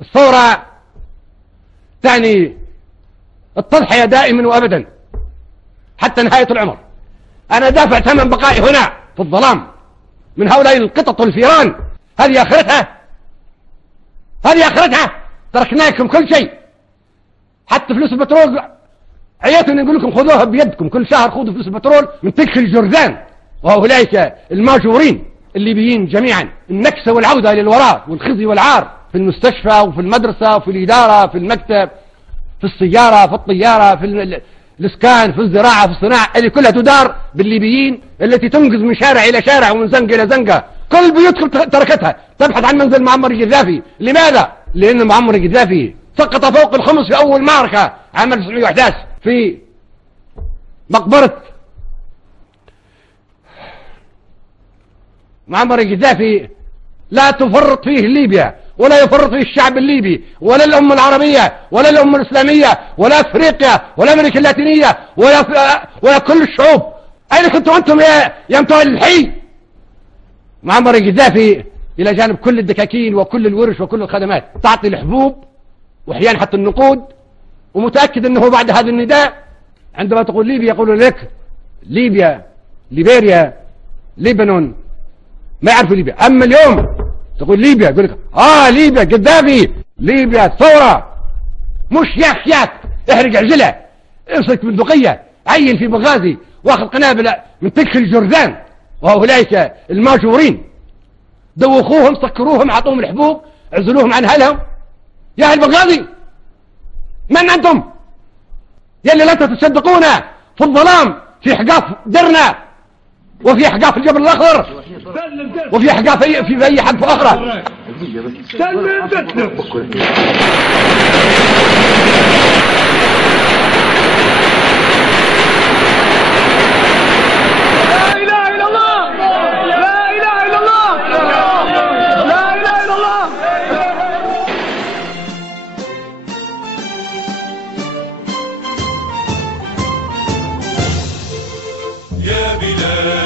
الثورة تعني التضحية دائما وأبدا حتى نهاية العمر. أنا دافع ثمن بقائي هنا في الظلام من هؤلاء القطط الفيران. هذه آخرتها، هذه آخرتها. تركناكم كل شيء، حتى فلوس البترول عياتنا نقول لكم خذوها بيدكم، كل شهر خذوا فلوس البترول من تلك الجرذان وهؤلاء الماجورين الليبيين جميعا. النكسة والعودة للوراء والخزي والعار في المستشفى وفي المدرسة وفي الإدارة في المكتب في السيارة في الطيارة في الإسكان في الزراعة في الصناعة، اللي كلها تدار بالليبيين التي تنقذ من شارع إلى شارع ومن زنقة إلى زنقة. كل بيوتكم تركتها تبحث عن منزل معمر القذافي. لماذا؟ لأن معمر القذافي سقط فوق الخمس في أول معركة عام 1911 في مقبرة معمر القذافي. لا تفرط فيه ليبيا ولا يفرط فيه الشعب الليبي ولا الأمة العربية ولا الأمة الإسلامية ولا أفريقيا ولا أمريكا اللاتينية ولا كل الشعوب. أين كنتم أنتم يا متوالي الحي؟ معمر القذافي إلى جانب كل الدكاكين وكل الورش وكل الخدمات تعطي الحبوب وأحيانا حتى النقود، ومتأكد أنه بعد هذا النداء عندما تقول ليبيا يقولوا لك ليبيا ليبيريا ليبنون، ما يعرفوا ليبيا. أما اليوم تقول ليبيا يقول لك ليبيا قذافي، ليبيا الثورة، مش ياك احرق عجلة، امسك بندقية، عين في بغازي واخذ قنابل من تلك الجرذان وهؤلاء الماجورين. دوخوهم سكروهم اعطوهم الحبوب عزلوهم عن اهلهم. يا اهل بغازي من انتم يلي لا تتصدقون في الظلام في حقاف درنا وفي حقاف الجبل الاخضر وفي حقاف في اي حق اخرى. يا بلاد